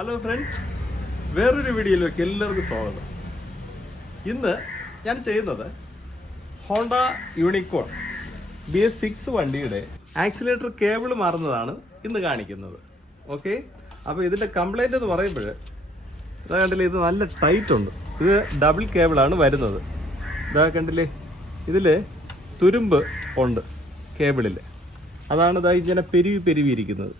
Hello friends, വേറൊരു വീഡിയോയിലേക്ക് എല്ലാവർക്കും സ്വാഗതം. ഇന്ന് ഞാൻ ചെയ്യുന്നത് ഹോണ്ട യൂണിക്കോൺ BS6 വണ്ടിയുടെ ആക്സിലേറ്റർ കേബിൾ മാറുന്നതാണ് ഇന്ന് കാണിക്കുന്നത്. ഓക്കെ, അപ്പോൾ ഇതിൻ്റെ കംപ്ലൈൻറ്റ് എന്ന് പറയുമ്പോൾ ഇതാ കണ്ടില്ലേ, ഇത് നല്ല ടൈറ്റ് ഉണ്ട്. ഇത് ഡബിൾ കേബിളാണ് വരുന്നത്. ഇതാ കണ്ടില്ലേ, ഇതിൽ തുരുമ്പ് ഉണ്ട് കേബിളിൽ. അതാണ് ഇതാ ഇങ്ങനെ പെരുവിയിരിക്കുന്നത്.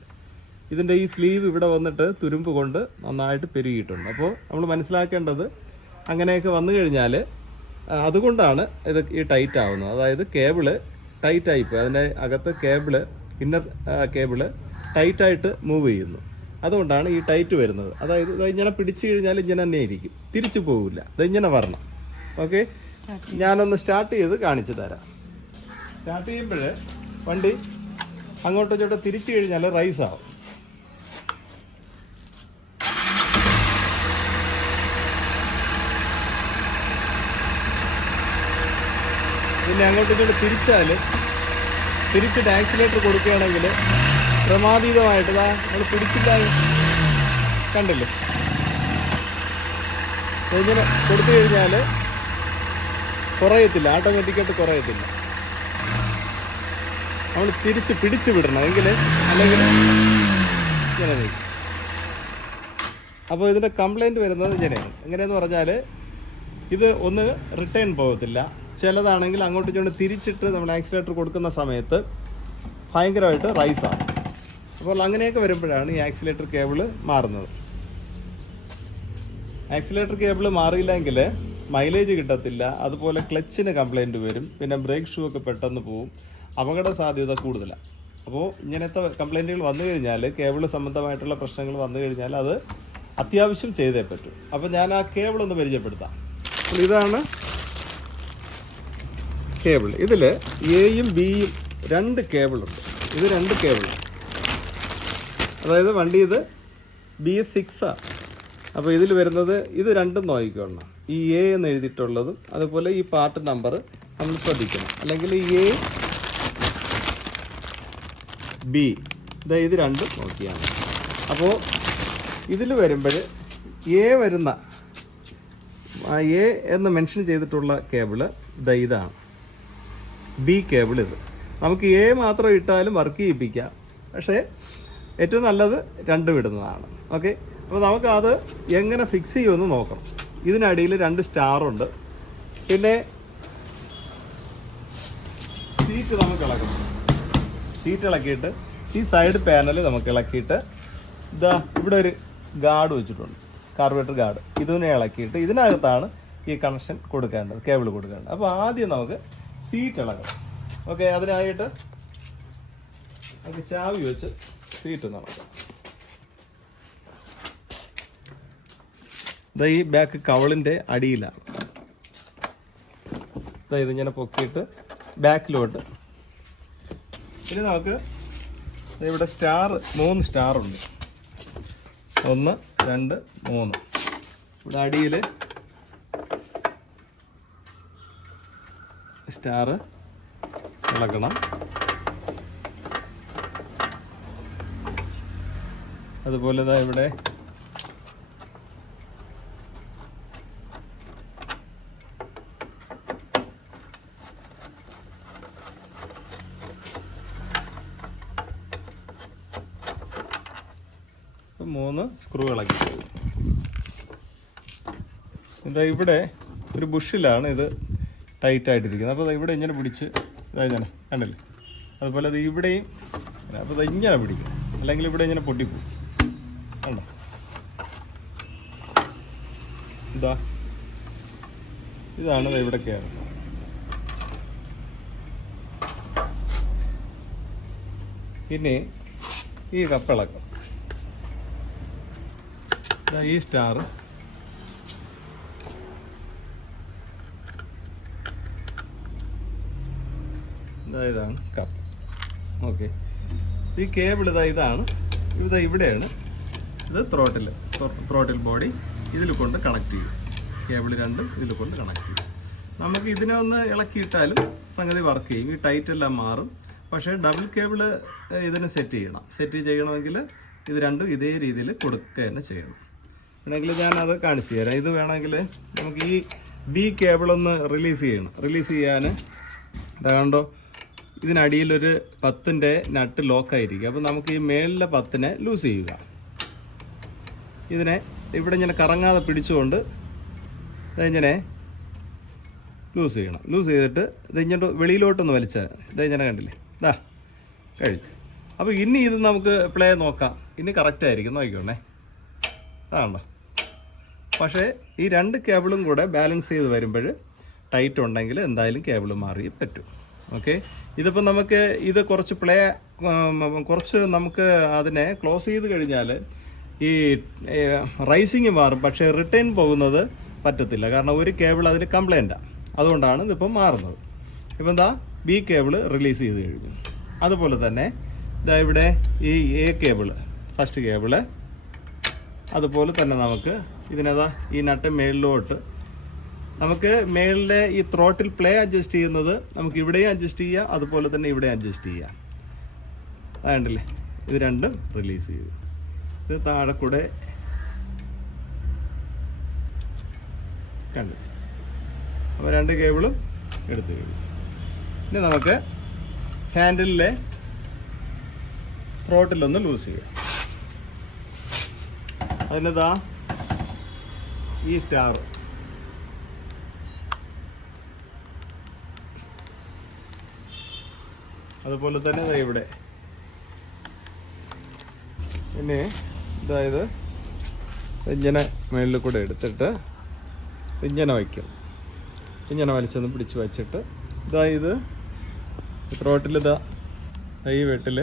ഇതിൻ്റെ ഈ സ്ലീവ് ഇവിടെ വന്നിട്ട് തുരുമ്പ് കൊണ്ട് നന്നായിട്ട് പെരുകിയിട്ടുണ്ട്. അപ്പോൾ നമ്മൾ മനസ്സിലാക്കേണ്ടത്, അങ്ങനെയൊക്കെ വന്നു കഴിഞ്ഞാൽ അതുകൊണ്ടാണ് ഇത് ഈ ടൈറ്റ് ആവുന്നത്. അതായത് കേബിള് ടൈറ്റായിപ്പോയി, അതിൻ്റെ അകത്ത് കേബിള്, ഇന്നർ കേബിള് ടൈറ്റായിട്ട് മൂവ് ചെയ്യുന്നു. അതുകൊണ്ടാണ് ഈ ടൈറ്റ് വരുന്നത്. അതായത് ഇത് ഇങ്ങനെ പിടിച്ചു കഴിഞ്ഞാൽ ഇങ്ങനെ തന്നെ ഇരിക്കും, തിരിച്ചു പോകില്ല. ഇതിങ്ങനെ വരണം. ഓക്കെ, ഞാനൊന്ന് സ്റ്റാർട്ട് ചെയ്ത് കാണിച്ചു തരാം. സ്റ്റാർട്ട് ചെയ്യുമ്പോൾ വണ്ടി അങ്ങോട്ടും ഇങ്ങോട്ടും തിരിച്ചു കഴിഞ്ഞാൽ റൈസ് ആവും. പിന്നെ അങ്ങോട്ടും ഇങ്ങോട്ട് തിരിച്ചിട്ട് ആക്സിലേറ്റർ കൊടുക്കുകയാണെങ്കിൽ ക്രമാതീതമായിട്ട് നമ്മൾ പിടിച്ചില്ല, കണ്ടില്ലേ, ഇങ്ങനെ കൊടുത്തു കഴിഞ്ഞാൽ കുറയത്തില്ല, ഓട്ടോമാറ്റിക്കായിട്ട് കുറയത്തില്ല. നമ്മൾ പിടിച്ചു വിടണം അല്ലെങ്കിൽ ഇങ്ങനെ നീക്കും. അപ്പോൾ ഇതിൻ്റെ കംപ്ലൈൻറ്റ് വരുന്നത് എങ്ങനെയെന്ന് പറഞ്ഞാൽ, ഇത് ഒന്ന് റിട്ടേൺ പോകത്തില്ല. ചിലതാണെങ്കിൽ അങ്ങോട്ടും ഇങ്ങോട്ട് തിരിച്ചിട്ട് നമ്മൾ ആക്സിലേറ്റർ കൊടുക്കുന്ന സമയത്ത് ഭയങ്കരമായിട്ട് റൈസാണ്. അപ്പോൾ അങ്ങനെയൊക്കെ വരുമ്പോഴാണ് ഈ ആക്സിലേറ്റർ കേബിള് മാറുന്നത്. ആക്സിലേറ്റർ കേബിള് മാറിയില്ലെങ്കിൽ മൈലേജ് കിട്ടത്തില്ല. അതുപോലെ ക്ലച്ചിന് കംപ്ലൈൻറ്റ് വരും. പിന്നെ ബ്രേക്ക് ഷൂ ഒക്കെ പെട്ടെന്ന് പോവും. അപകട സാധ്യത കൂടുതലാണ്. അപ്പോൾ ഇങ്ങനത്തെ കംപ്ലൈൻറ്റുകൾ വന്നു കഴിഞ്ഞാൽ, കേബിള് സംബന്ധമായിട്ടുള്ള പ്രശ്നങ്ങൾ വന്നു കഴിഞ്ഞാൽ അത് അത്യാവശ്യം ചെയ്തേ പറ്റൂ. അപ്പോൾ ഞാൻ ആ കേബിളൊന്ന് പരിചയപ്പെടുത്താം. അപ്പോൾ ഇതാണ് കേബിൾ. ഇതിൽ എയും ബിയും രണ്ട് കേബിളുണ്ട്. ഇത് രണ്ട് കേബിളാണ്. അതായത് വണ്ടി ഇത് BS6 ആണ്. അപ്പോൾ ഇതിൽ വരുന്നത് ഇത് രണ്ടും നോക്കിക്കോണം. ഈ എ എന്ന് എഴുതിയിട്ടുള്ളതും അതുപോലെ ഈ പാർട്ട് നമ്പർ നമ്മൾ ശ്രദ്ധിക്കണം. അല്ലെങ്കിൽ ഈ എ ബി ഇത് രണ്ടും നോക്കിയാണ്. അപ്പോൾ ഇതിൽ വരുമ്പോൾ എ എന്ന് മെൻഷൻ ചെയ്തിട്ടുള്ള കേബിള് ഇതാണ്. ബി കേബിൾ ഇത്. നമുക്ക് എ മാത്രം ഇട്ടാലും വർക്ക് ചെയ്യിപ്പിക്കാം. പക്ഷേ ഏറ്റവും നല്ലത് രണ്ടും ഇടുന്നതാണ്. ഓക്കെ, അപ്പോൾ നമുക്ക് അത് എങ്ങനെ ഫിക്സ് ചെയ്യുമെന്ന് നോക്കണം. ഇതിനടിയിൽ 2 സ്റ്റാറുണ്ട്. പിന്നെ സീറ്റ് നമുക്ക് ഇളക്കണം. സീറ്റ് ഇളക്കിയിട്ട് ഈ സൈഡ് പാനൽ നമുക്ക് ഇളക്കിയിട്ട് ഇവിടെ ഒരു ഗാർഡ് വെച്ചിട്ടുണ്ട്, കാർബറേറ്റർ ഗാർഡ്. ഇതിനെ ഇളക്കിയിട്ട് ഇതിനകത്താണ് ഈ കണക്ഷൻ കൊടുക്കേണ്ടത്, കേബിൾ കൊടുക്കേണ്ടത്. അപ്പോൾ ആദ്യം നമുക്ക് സീറ്റ് ഇളക്കണം. ഓക്കെ, അതിനായിട്ട് നമുക്ക് ചാവി വെച്ച് സീറ്റ് നടക്കാം. ഈ ബാക്ക് കവളിൻ്റെ അടിയിലാണ്. ഇതിങ്ങനെ പൊക്കിയിട്ട് ബാക്കിലോട്ട്. ഇനി നമുക്ക് ഇവിടെ 3 സ്റ്റാറുണ്ട്. 1, 2, 3. ഇവിടെ അടിയിൽ സ്റ്റാർ ഇളക്കണം. അതുപോലെ ഇവിടെ മൂന്ന് സ്ക്രൂ ഇളക്കി. ഇവിടെ ഒരു ബുഷിലാണ് ഇത് ടൈറ്റ് ആയിട്ടിരിക്കുന്നത്. അപ്പോൾ ഇവിടെ ഇങ്ങനെ പിടിച്ച് ഇങ്ങനെ കണ്ടില്ലേ. അതുപോലെ അത് ഇവിടെയും. അപ്പോൾ ഇത് ഇങ്ങനെ പിടിക്കും, അല്ലെങ്കിൽ ഇവിടെ ഇങ്ങനെ പൊട്ടിപ്പോകും. കണ്ടോ, ഇതാണ് ഇവിടെ കയറുന്നത്. പിന്നെ ഈ കപ്പിളക്കം, ഈ സ്റ്റാർ ഇതാണ് കപ്പ്. ഓക്കെ, ഈ കേബിൾ ഇതാണ്. ഇവിടെയാണ് ഇത് ത്രോട്ടിൽ ബോഡി. ഇതിൽ കൊണ്ട് കണക്ട് ചെയ്യും. കേബിൾ രണ്ടും ഇതിൽ കൊണ്ട് കണക്ട് ചെയ്യും. നമുക്ക് ഇതിനെ ഒന്ന് ഇളക്കിയിട്ടാലും സംഗതി വർക്ക് ചെയ്യും. ഈ ടൈറ്റ് എല്ലാം മാറും. പക്ഷേ ഡബിൾ കേബിൾ ഇതിന് സെറ്റ് ചെയ്യണമെങ്കിൽ ഇത് രണ്ടും ഇതേ രീതിയിൽ കൊടുക്കുക തന്നെ ചെയ്യണം. വേണമെങ്കിൽ ഞാനത് കാണിച്ചു തരാം. ഇത് വേണമെങ്കിൽ നമുക്ക് ഈ ബി കേബിളൊന്ന് റിലീസ് ചെയ്യാൻ കണ്ടോ, ഇതിനടിയിലൊരു 10-ൻ്റെ നട്ട് ലോക്കായിരിക്കും. അപ്പോൾ നമുക്ക് ഈ മേളിലെ 10-നെ ലൂസ് ചെയ്യുക. ഇതിനെ ഇവിടെ ഇങ്ങനെ കറങ്ങാതെ പിടിച്ചുകൊണ്ട് ഇതിങ്ങനെ ലൂസ് ചെയ്യണം. ലൂസ് ചെയ്തിട്ട് ഇതിങ്ങോട്ട് വെളിയിലോട്ടൊന്ന് വലിച്ചാൽ ഇതിങ്ങനെ കണ്ടില്ലേ, ഇതാ കഴിഞ്ഞു. അപ്പോൾ ഇനി ഇത് നമുക്ക് പ്ലേ നോക്കാം. ഇനി കറക്റ്റായിരിക്കും, നോക്കിക്കോണേ, അതാണല്ലോ. പക്ഷേ ഈ 2 കേബിളും കൂടെ ബാലൻസ് ചെയ്ത് വരുമ്പോൾ ടൈറ്റ് ഉണ്ടെങ്കിൽ എന്തായാലും കേബിൾ മാറി പറ്റും. ഓക്കെ, ഇതിപ്പോൾ നമുക്ക് ഇത് കുറച്ച് നമുക്ക് അതിനെ ക്ലോസ് ചെയ്ത് കഴിഞ്ഞാൽ ഈ റൈസിങ് മാറും. പക്ഷേ റിട്ടേൺ പോകുന്നത് പറ്റത്തില്ല, കാരണം ഒരു കേബിൾ അതിന് കംപ്ലൈൻറ്റാണ്. അതുകൊണ്ടാണ് ഇതിപ്പം മാറുന്നത്. ഇപ്പം എന്താ ബി കേബിൾ റിലീസ് ചെയ്ത് കഴിഞ്ഞു. അതുപോലെ തന്നെ ഇതാ ഇവിടെ ഈ എ കേബിള്, ഫസ്റ്റ് കേബിള്, അതുപോലെ തന്നെ നമുക്ക് ഇതിനതാ ഈ നട്ട് മേളിലോട്ട് നമുക്ക് മേളിലെ ഈ ത്രോട്ടിൽ പ്ലേ അഡ്ജസ്റ്റ് ചെയ്യുന്നത് നമുക്ക് ഇവിടെയും അഡ്ജസ്റ്റ് ചെയ്യാം, അതുപോലെ തന്നെ ഇവിടെ അഡ്ജസ്റ്റ് ചെയ്യാം. അതുകൊണ്ടല്ലേ ഇത് രണ്ടും റിലീസ് ചെയ്തു. ഇത് താഴെ കൂടെ കണ്ടു. അപ്പോൾ 2 കേബിളും എടുത്തു കഴിഞ്ഞു. ഇനി നമുക്ക് ഹാൻഡിലിലെ ത്രോട്ടിലൊന്ന് ലൂസ് ചെയ്യാം. അതിനതാ ഈ സ്റ്റാർ അതുപോലെ തന്നെ ഇവിടെ പിന്നെ ഇതായത് ഇങ്ങനെ മേളിൽ കൂടെ എടുത്തിട്ട് ഇങ്ങനെ വയ്ക്കും. ഇങ്ങനെ വലിച്ചൊന്ന് പിടിച്ച് വച്ചിട്ട് ഇതായത് ത്രോട്ടിലിതാ ഈ വെട്ടിൽ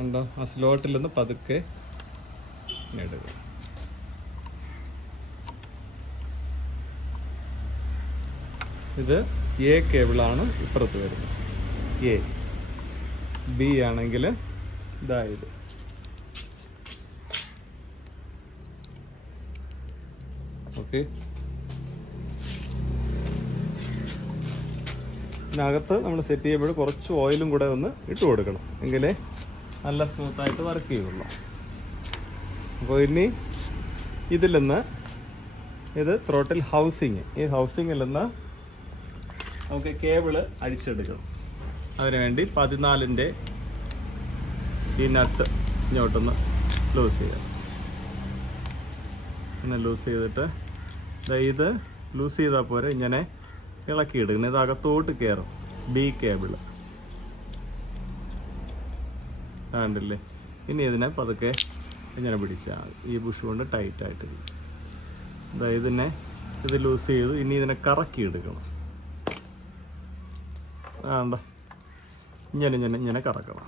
ഉണ്ടോ, ആ സ്ലോട്ടിൽ നിന്ന് പതുക്കെ എടുക്കുക. ഇത് എ കേബിളാണ് ഇപ്പുറത്ത് വരുന്നത്. എ ബി ആണെങ്കിൽ ഇതായത് ഓക്കെ. ഇതിനകത്ത് നമ്മൾ സെറ്റ് ചെയ്യുമ്പോൾ കുറച്ച് ഓയിലും കൂടെ ഒന്ന് ഇട്ട് കൊടുക്കണം, എങ്കിലേ നല്ല സ്മൂത്തായിട്ട് വർക്ക് ചെയ്യുള്ളൂ. അപ്പോൾ ഇനി ഇതിൽ നിന്ന് ഇത് ത്രോട്ടിൽ ഹൗസിങ്, ഈ ഹൗസിങ്ങിൽ നിന്ന് നമുക്ക് കേബിള് അഴിച്ചെടുക്കണം. അതിനുവേണ്ടി 14-ൻ്റെ ഈ നട്ട് ഇങ്ങോട്ടൊന്ന് ലൂസ് ചെയ്യാം. ഇങ്ങനെ ലൂസ് ചെയ്തിട്ട് ഇത് ലൂസ് ചെയ്താൽ പോരെ, ഇങ്ങനെ ഇളക്കിയെടുക്കണം. ഇത് അകത്തോട്ട് കയറും ബി കേബിള്, കണ്ടില്ലേ. ഇനി ഇതിനെ പതുക്കെ ഇങ്ങനെ പിടിച്ചാൽ ഈ ബുഷ് കൊണ്ട് ടൈറ്റായിട്ട് ഇതിനെ ഇത് ലൂസ് ചെയ്തു. ഇനി ഇതിനെ കറക്കി എടുക്കണം. വേണ്ട, ഇങ്ങനെ കറക്കണം.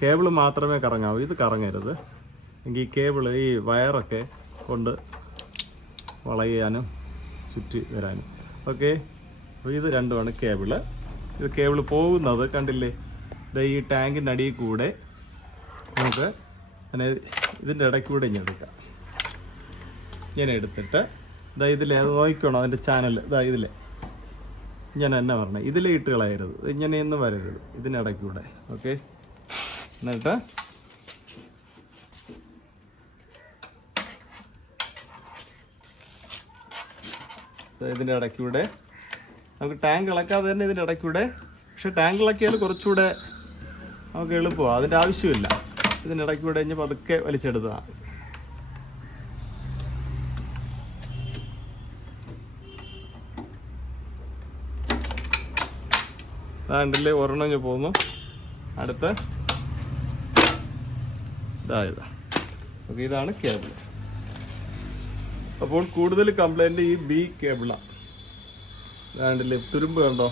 കേബിള് മാത്രമേ കറങ്ങാവൂ, ഇത് കറങ്ങരുത്. എങ്കിൽ ഈ കേബിള് ഈ വയറൊക്കെ കൊണ്ട് വളയാനും ചുറ്റി വരാനും. ഓക്കെ, അപ്പോൾ ഇത് രണ്ടുമാണ് കേബിള്. ഇത് കേബിള് പോകുന്നത് കണ്ടില്ലേ, ഈ ടാങ്കിൻ്റെ അടിയിൽ കൂടെ നമുക്ക് ഇതിൻ്റെ ഇടയ്ക്ക് കൂടെ ഇങ്ങനെ എടുക്കാം. ഇങ്ങനെ എടുത്തിട്ട് ഇതിലെ അത് നോക്കണം, അതിൻ്റെ ചാനൽ ഇതിലെ ഞാൻ എന്നാ പറഞ്ഞത്, ഇതിലെ ഇട്ട് കളയരുത്, ഇങ്ങനെയൊന്നും വരരുത്, ഇതിനിടയ്ക്കൂടെ. ഓക്കെ, എന്നിട്ട് ഇതിൻ്റെ ഇടയ്ക്കൂടെ നമുക്ക് ടാങ്ക് ഇളക്കാതെ തന്നെ ഇതിൻ്റെ ഇടയ്ക്കൂടെ. പക്ഷെ ടാങ്ക് ഇളക്കിയാൽ കുറച്ചുകൂടെ നമുക്ക് എളുപ്പമാണ്, അതിൻ്റെ ആവശ്യമില്ല. ഇതിൻ്റെ ഇടയ്ക്കൂടെ ഇനി പതുക്കെ വലിച്ചെടുത്തതാണ്. അതാണ്ടില്ലേ ഒരെണ്ണം പോകുന്നു. അടുത്ത് ഇതാ. ഓക്കെ, ഇതാണ് കേബിൾ. അപ്പോൾ കൂടുതൽ കംപ്ലൈൻറ്റ് ഈ ബി കേബിളാണ്. അതാണ്ടില്ലേ തുരുമ്പ് കണ്ടോ.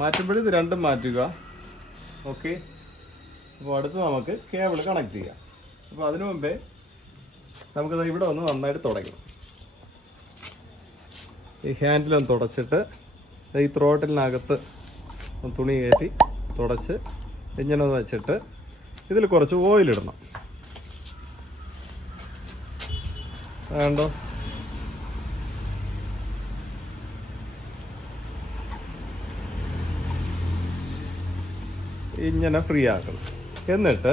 മാറ്റുമ്പോഴും ഇത് രണ്ടും മാറ്റുക. ഓക്കെ, അപ്പോൾ അടുത്ത് നമുക്ക് കേബിൾ കണക്ട് ചെയ്യാം. അപ്പോൾ അതിനു മുമ്പേ നമുക്കത് ഇവിടെ ഒന്ന് നന്നായിട്ട് തുടങ്ങണം. ഈ ഹാൻഡിലൊന്ന് തുടച്ചിട്ട് ഈ ത്രോട്ടിലിനകത്ത് തുണി കയറ്റി തുടച്ച് ഇങ്ങനെ ഒന്ന് വെച്ചിട്ട് ഇതിൽ കുറച്ച് ഓയിലിടണം. വേണ്ടോ, ഇങ്ങനെ ഫ്രീ ആക്കണം. എന്നിട്ട്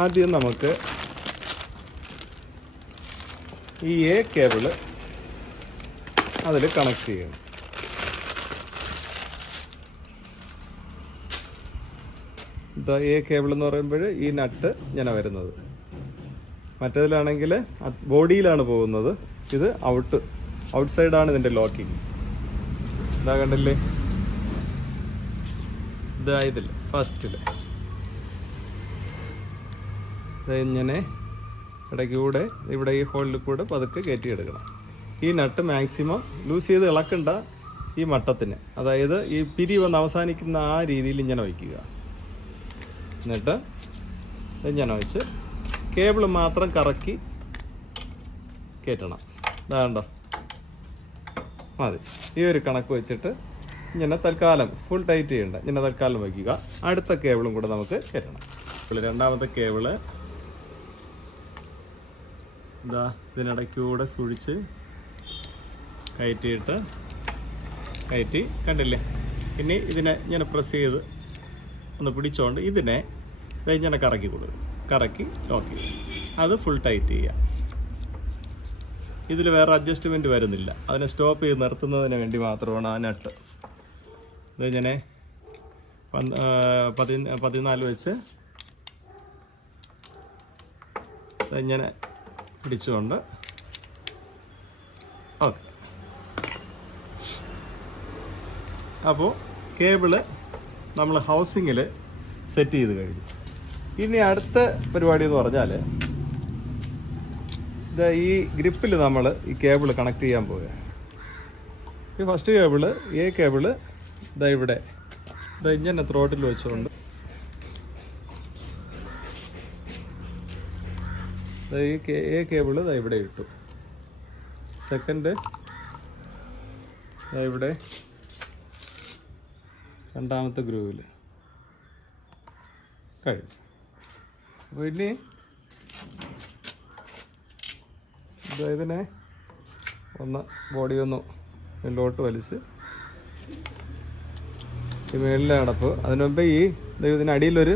ആദ്യം നമുക്ക് ഈ എ കേബിള് അതിൽ കണക്ട് ചെയ്യണം. ഇതാ എ കേബിൾ എന്ന് പറയുമ്പോൾ ഈ നട്ട് ഇങ്ങനെ വരുന്നത്. മറ്റേതിലാണെങ്കിൽ ബോഡിയിലാണ് പോകുന്നത്. ഇത് ഔട്ട് സൈഡാണ് ഇതിൻ്റെ ലോക്കിങ്. ഇതാ കണ്ടില്ലേ, ഇതാ ഇതിൽ ഫസ്റ്റിൽ ഇങ്ങനെ ഇടയ്ക്കൂടെ ഇവിടെ ഈ ഹോളിൽ കൂടെ പതുക്കെ കയറ്റിയെടുക്കണം. ഈ നട്ട് മാക്സിമം ലൂസ് ചെയ്ത് ഇളക്കണ്ട. ഈ മട്ടത്തിന്, അതായത് ഈ പിരി വന്ന് അവസാനിക്കുന്ന ആ രീതിയിൽ ഇങ്ങനെ വയ്ക്കുക. എന്നിട്ട് ഇങ്ങനെ വെച്ച് കേബിൾ മാത്രം കറക്കി കയറ്റണം. ഇതാണ്ടോ, മതി. ഈ ഒരു കണക്ക് വെച്ചിട്ട് ഇങ്ങനെ തൽക്കാലം ഫുൾ ടൈറ്റ് ചെയ്യണ്ട, ഇങ്ങനെ തൽക്കാലം വയ്ക്കുക. അടുത്ത കേബിളും കൂടെ നമുക്ക് കയറ്റണം. രണ്ടാമത്തെ കേബിള് ഇതാ ഇതിനിടയ്ക്കൂടെ സൂക്ഷിച്ച് കയറ്റി കണ്ടില്ലേ. ഇനി ഇതിനെ ഇങ്ങനെ പ്രസ് ചെയ്ത് ഒന്ന് പിടിച്ചോണ്ട് ഇതിനെ ഇങ്ങനെ കറക്കി കൊടുക്കുക. കറക്കി ലോക്ക് ചെയ്യുക. അത് ഫുൾ ടൈറ്റ് ചെയ്യുക. ഇതിൽ വേറെ അഡ്ജസ്റ്റ്മെൻറ്റ് വരുന്നില്ല. അതിനെ സ്റ്റോപ്പ് ചെയ്ത് നിർത്തുന്നതിന് വേണ്ടി മാത്രമാണ് ആ നട്ട്. ഇതിങ്ങനെ 14 വെച്ച് ഇങ്ങനെ പിടിച്ചുകൊണ്ട് ഓക്കെ. അപ്പോൾ കേബിള് നമ്മൾ ഹൗസിങ്ങിൽ സെറ്റ് ചെയ്ത് കഴിഞ്ഞു. ഇനി അടുത്ത പരിപാടി എന്ന് പറഞ്ഞാൽ ഇത് ഈ ഗ്രിപ്പിൽ നമ്മൾ ഈ കേബിൾ കണക്ട് ചെയ്യാൻ പോവുക. ഈ ഫസ്റ്റ് കേബിള് എ കേബിള് ഇതാ ഇവിടെ ഇങ്ങനെ ത്രോട്ടിൽ വെച്ചുകൊണ്ട് ഈ എ കേബിള് ഇവിടെ ഇട്ടു. സെക്കൻഡ് ഇവിടെ രണ്ടാമത്തെ ഗ്രൂവിൽ കഴിഞ്ഞു. അപ്പോൾ ഇനി ഇതിനെ ബോഡി ഒന്ന് മുന്നോട്ട് വലിച്ച് ഈ മേളിലെ അടപ്പ്. അതിന് മുമ്പേ ഈ ഇതിനടിയിലൊരു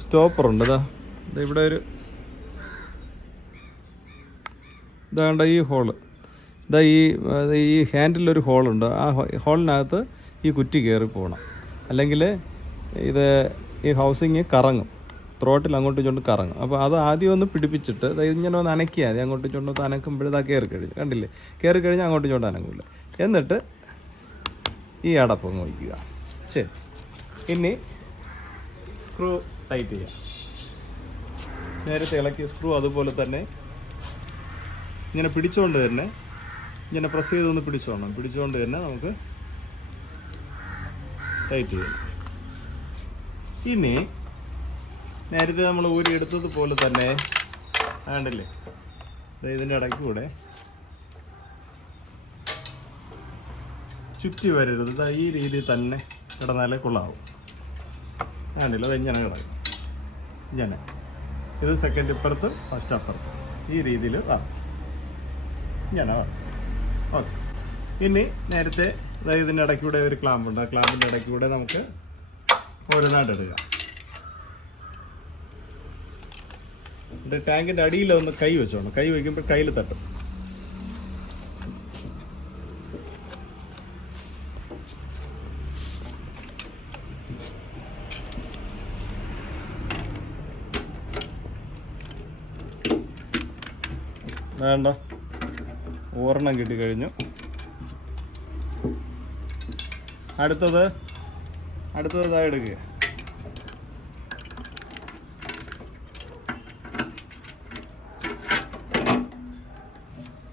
സ്റ്റോപ്പറുണ്ട്. ഇവിടെ ഇതാണ്ട ഈ ഹോള്. ഈ ഹാൻഡിലൊരു ഹോളുണ്ട്. ആ ഹോളിനകത്ത് ഈ കുറ്റി കയറി പോകണം. അല്ലെങ്കിൽ ഈ ഹൗസിങ് കറങ്ങും, ത്രോട്ടിൽ അങ്ങോട്ടും ഇങ്ങോട്ടും കറങ്ങും. അപ്പോൾ അത് ആദ്യം ഒന്ന് പിടിപ്പിച്ചിട്ട് ഇങ്ങനെ ഒന്ന് അനക്കിയാൽ മതി. അങ്ങോട്ടും ഇങ്ങോട്ടും അനക്കുമ്പോഴേ കയറി കഴിഞ്ഞു. കണ്ടില്ലേ, കയറി കഴിഞ്ഞാൽ അങ്ങോട്ടും ഇങ്ങോട്ടും അനങ്ങില്ല. എന്നിട്ട് ഈ അടപ്പൊന്ന് വയ്ക്കുക. ശരി, ഇനി സ്ക്രൂ ടൈറ്റ് ചെയ്യാം. നേരത്തെ ഇളക്കിയ സ്ക്രൂ അതുപോലെ തന്നെ ഇങ്ങനെ പിടിച്ചുകൊണ്ട് തന്നെ ഇങ്ങനെ പ്രസ് ചെയ്തൊന്ന് പിടിച്ചുകൊണ്ട് തന്നെ നമുക്ക് ടൈറ്റ് ചെയ്യാം. ഇനി നേരത്തെ നമ്മൾ ഊരി എടുത്തതുപോലെ തന്നെ കണ്ടില്ലേ, ഇതിൻ്റെ ഇടയ്ക്ക് കൂടെ ചുറ്റി വരരുത്. ഈ രീതിയിൽ തന്നെ കിടന്നാലേ കൊള്ളാവും. കണ്ടില്ല, അത് ഇങ്ങനെ കിടക്കും. ഇങ്ങനെ ഇത് സെക്കൻഡ് ഇപ്പുറത്ത് ഫസ്റ്റ് അപ്പുറത്ത് ഈ രീതിയിൽ ഇങ്ങനെ ഓക്കെ. ഇനി നേരത്തെ ഇതിൻ്റെ ഇടയ്ക്കൂടെ ഒരു ക്ലാമ്പുണ്ട്. ആ ക്ലാമ്പിൻ്റെ ഇടയ്ക്കൂടെ നമുക്ക് ഓരോന്നായിട്ട് എടുക്കാം. ടാങ്കിൻ്റെ അടിയിൽ ഒന്ന് കൈ വെച്ചോണം. കൈ വയ്ക്കുമ്പോൾ കയ്യിൽ തട്ടും. വേണ്ട, ഒരെണ്ണം കിട്ടിക്കഴിഞ്ഞു. അടുത്തത് ഇതാ എടുക്കുക.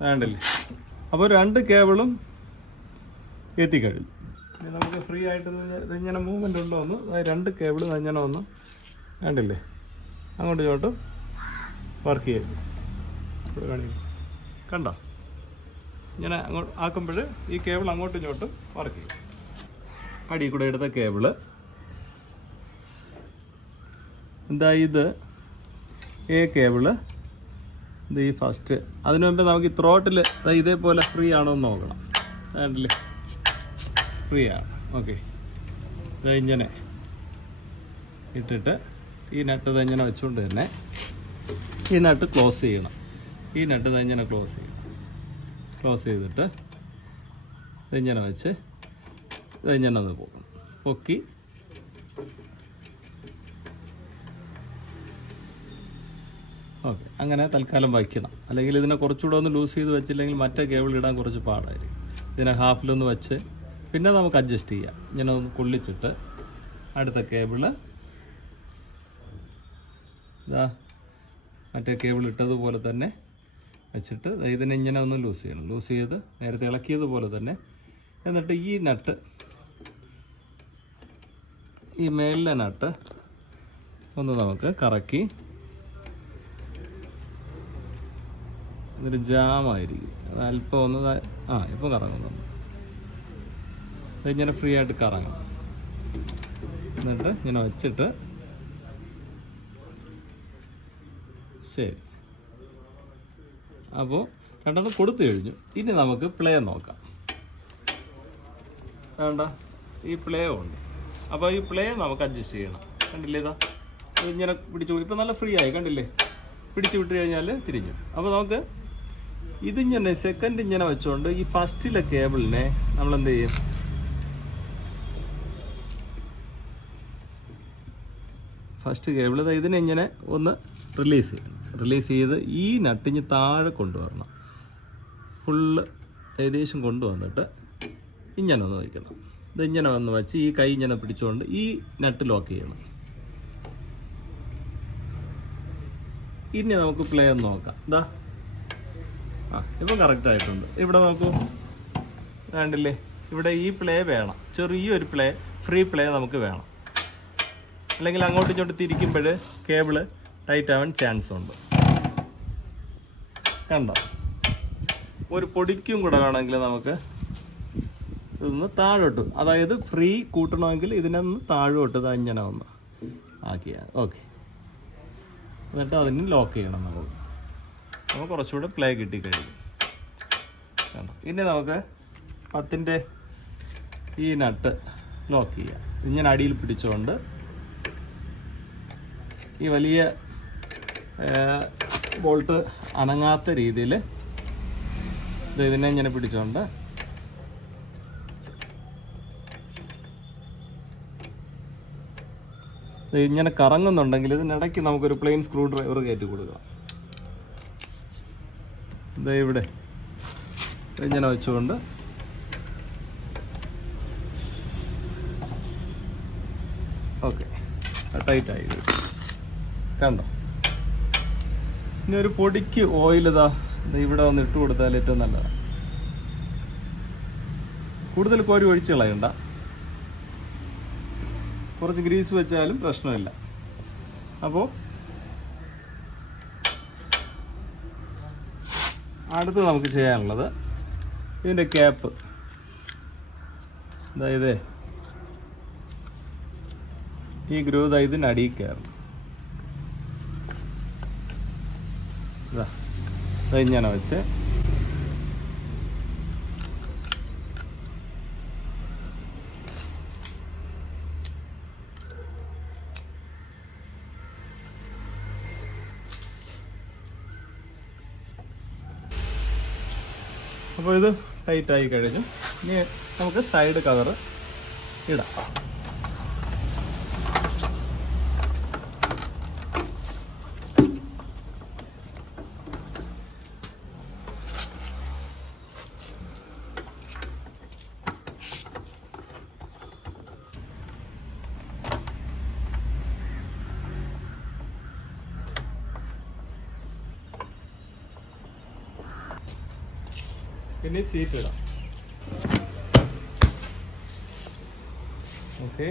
വേണ്ടല്ലേ. അപ്പോൾ 2 കേബിളും എത്തിക്കഴിഞ്ഞു. ഇനി നമുക്ക് ഫ്രീ ആയിട്ട് ഇങ്ങനെ മൂവ്മെൻ്റ് ഉണ്ടോ ഒന്ന് 2 കേബിളും ഇങ്ങനെ ഒന്ന് വേണ്ടില്ലേ അങ്ങോട്ടും ഇങ്ങോട്ടും വർക്ക് ചെയ്യും. കണ്ടോ, ഇങ്ങനെ അങ്ങോട്ട് ആക്കുമ്പോൾ ഈ കേബിൾ അങ്ങോട്ടും ഇങ്ങോട്ടും വർക്ക് ചെയ്യും. അടി കൂടെ എടുത്ത കേബിള് എന്താ, ഇത് എ കേബിള് ഇത് ഈ ഫസ്റ്റ്. അതിനു മുമ്പ് നമുക്ക് ഈ ത്രോട്ടിൽ ഇതേപോലെ ഫ്രീ ആണോ എന്ന് നോക്കണം. കണ്ടില്ലേ, ഫ്രീ ആണ്. ഓക്കെ, ഇത് ഇങ്ങനെ ഇട്ടിട്ട് ഈ നട്ട് ഇങ്ങനെ വെച്ചുകൊണ്ട് തന്നെ ഈ നട്ട് ക്ലോസ് ചെയ്യണം. ഈ നട്ട് ഇങ്ങനെ ക്ലോസ് ചെയ്യണം. ക്ലോസ് ചെയ്തിട്ട് ഇതിങ്ങനെ വെച്ച് ഇതിങ്ങനെ ഒന്ന് പൊക്കി ഓക്കെ, അങ്ങനെ തൽക്കാലം വയ്ക്കണം. അല്ലെങ്കിൽ ഇതിനെ കുറച്ചുകൂടെ ഒന്ന് ലൂസ് ചെയ്ത് വെച്ചില്ലെങ്കിൽ മറ്റേ കേബിൾ ഇടാൻ കുറച്ച് പാടായിരിക്കും. ഇതിനെ ഹാഫിലൊന്ന് വെച്ച് പിന്നെ നമുക്ക് അഡ്ജസ്റ്റ് ചെയ്യാം. ഇങ്ങനെ ഒന്ന് കൊള്ളിച്ചിട്ട് അടുത്ത കേബിള് ഇതാ മറ്റേ കേബിൾ ഇട്ടതുപോലെ തന്നെ വെച്ചിട്ട് ഇതിനെ ഇങ്ങനെ ഒന്ന് ലൂസ് ചെയ്യണം. ലൂസ് ചെയ്ത് നേരത്തെ ഇളക്കിയതുപോലെ തന്നെ. എന്നിട്ട് ഈ നട്ട്, ഈ മേളിലെ നട്ട് ഒന്ന് നമുക്ക് കറക്കി, എന്നിട്ട് ജാമായിരിക്കും. അത് അല്പം ഒന്ന് ഇപ്പം കറങ്ങുന്നുണ്ട്. ഇതിങ്ങനെ ഫ്രീ ആയിട്ട് കറങ്ങും. എന്നിട്ട് ഇങ്ങനെ വെച്ചിട്ട് ശരി. അപ്പോൾ രണ്ടെണ്ണം കൊടുത്തു കഴിഞ്ഞു. ഇനി നമുക്ക് പ്ലേ നോക്കാം. വേണ്ട, ഈ പ്ലേ ഉണ്ട്. അപ്പോൾ ഈ പ്ലേ നമുക്ക് അഡ്ജസ്റ്റ് ചെയ്യണം. കണ്ടില്ലേ, ഇതാ ഇങ്ങനെ പിടിച്ചു. ഇപ്പം നല്ല ഫ്രീ ആയി, കണ്ടില്ലേ? പിടിച്ചു വിട്ട് കഴിഞ്ഞാൽ തിരിഞ്ഞു. അപ്പോൾ നമുക്ക് ഇതിങ്ങനെ സെക്കൻഡ് ഇങ്ങനെ വെച്ചുകൊണ്ട് ഈ ഫസ്റ്റിലെ കേബിളിനെ നമ്മൾ എന്ത് ചെയ്യും? ഫസ്റ്റ് കേബിൾ ഇതിനെ ഇങ്ങനെ ഒന്ന് റിലീസ് ചെയ്യണം. റിലീസ് ചെയ്ത് ഈ നട്ടിഞ്ഞ് താഴെ കൊണ്ടുവരണം. ഫുള്ള് ഏകദേശം കൊണ്ടുവന്നിട്ട് ഇങ്ങനെ ഒന്ന് വയ്ക്കണം. ഇതിങ്ങനെ വന്ന് വെച്ച് ഈ കൈ ഇങ്ങനെ പിടിച്ചുകൊണ്ട് ഈ നട്ട് ലോക്ക് ചെയ്യണം. ഇനി നമുക്ക് പ്ലേ ഒന്ന് നോക്കാം. ഇതാ ഇപ്പം കറക്റ്റ് ആയിട്ടുണ്ട്. ഇവിടെ നോക്കൂ, വേണ്ടില്ലേ? ഇവിടെ ഈ പ്ലേ വേണം. ചെറിയൊരു പ്ലേ, ഫ്രീ പ്ലേ നമുക്ക് വേണം. അല്ലെങ്കിൽ അങ്ങോട്ടും ഇങ്ങോട്ട് തിരിക്കുമ്പോൾ കേബിള് ടൈറ്റ് ആവാൻ ചാൻസ് ഉണ്ട്. കണ്ടോ? ഒരു പൊടിക്കും കൂടെ വേണമെങ്കിൽ നമുക്ക് ഇതൊന്ന് താഴോട്ട്, അതായത് ഫ്രീ കൂട്ടണമെങ്കിൽ ഇതിനൊന്ന് താഴോട്ട് ഇങ്ങനെ ഒന്ന് ആക്കിയാൽ ഓക്കെ. എന്നിട്ട് അതിന് ലോക്ക് ചെയ്യണം. നമുക്ക് കുറച്ചുകൂടെ പ്ലേ കിട്ടിക്കഴിയും. കണ്ടോ? ഇനി നമുക്ക് 10-ൻ്റെ ഈ നട്ട് ലോക്ക് ചെയ്യാം. ഇങ്ങനെ അടിയിൽ പിടിച്ചുകൊണ്ട് ഈ വലിയ ബോൾട്ട് അനങ്ങാത്ത രീതിയിൽ ഇതിനെ ഇങ്ങനെ പിടിച്ചുകൊണ്ട് ഇങ്ങനെ കറങ്ങുന്നുണ്ടെങ്കിൽ ഇതിനിടയ്ക്ക് നമുക്കൊരു പ്ലെയിൻ സ്ക്രൂ ഡ്രൈവർ കയറ്റി കൊടുക്കാം. ഇവിടെ ഇങ്ങനെ വെച്ചുകൊണ്ട് ഓക്കെ, ടൈറ്റായി. കണ്ടോ? ഇനി ഒരു പൊടിക്ക് ഓയിൽ ഇവിടെ വന്ന് ഇട്ട് കൊടുത്താൽ ഏറ്റവും നല്ലതാണ്. കൂടുതൽ കോരി ഒഴിച്ച് കളയണ്ട. കുറച്ച് ഗ്രീസ് വെച്ചാലും പ്രശ്നമില്ല. അപ്പോൾ അടുത്ത് നമുക്ക് ചെയ്യാനുള്ളത് ഇതിൻ്റെ ക്യാപ്പ്. അതായത് ഈ ഗ്രൂ ഇതിനടിയിൽ കയറണം. ഇങ്ങനെ വെച്ച് അപ്പോൾ ഇത് ടൈറ്റായി കഴിഞ്ഞു. ഇനി നമുക്ക് സൈഡ് കവർ ഇടാം. ഇനി സീറ്റ് ഇടാം. ഓക്കെ,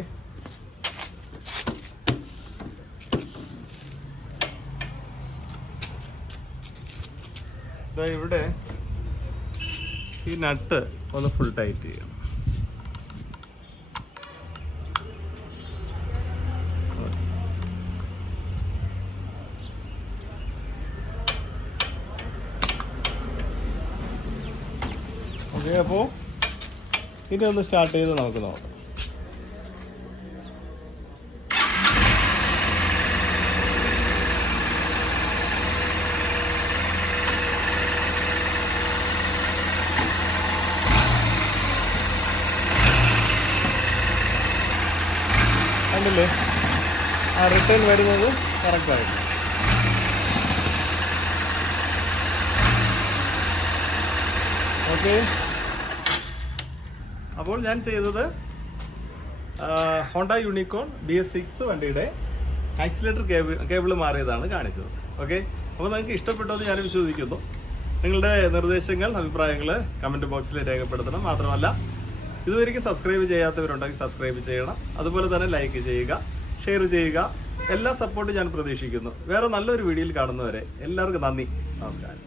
ഇവിടെ ഈ നട്ട് ഒന്ന് ഫുൾ ടൈറ്റ് ചെയ്യണം. ഓക്കെ, അപ്പോൾ ഇനി ഒന്ന് സ്റ്റാർട്ട് ചെയ്ത് നമുക്ക് നോക്കാം. കണ്ടില്ലേ, ആ റിട്ടേൺ വരുന്നത് കറക്റ്റായിട്ട്. ഓക്കെ, അപ്പോൾ ഞാൻ ചെയ്തത് ഹോണ്ട യൂണിക്കോൺ BS6 വണ്ടിയുടെ ആക്സിലേറ്റർ കേബിൾ മാറിയതാണ് കാണിച്ചത്. ഓക്കെ, അപ്പോൾ നിങ്ങൾക്ക് ഇഷ്ടപ്പെട്ടെന്ന് ഞാൻ വിശ്വസിക്കുന്നു. നിങ്ങളുടെ നിർദ്ദേശങ്ങൾ, അഭിപ്രായങ്ങൾ കമൻറ്റ് ബോക്സിൽ രേഖപ്പെടുത്തണം. മാത്രമല്ല, ഇതുവരെയ്ക്ക് സബ്സ്ക്രൈബ് ചെയ്യാത്തവരുണ്ടെങ്കിൽ സബ്സ്ക്രൈബ് ചെയ്യണം. അതുപോലെ തന്നെ ലൈക്ക് ചെയ്യുക, ഷെയർ ചെയ്യുക. എല്ലാ സപ്പോർട്ടും ഞാൻ പ്രതീക്ഷിക്കുന്നു. വേറെ നല്ലൊരു വീഡിയോയിൽ കാണുന്നവരെ എല്ലാവർക്കും നന്ദി, നമസ്കാരം.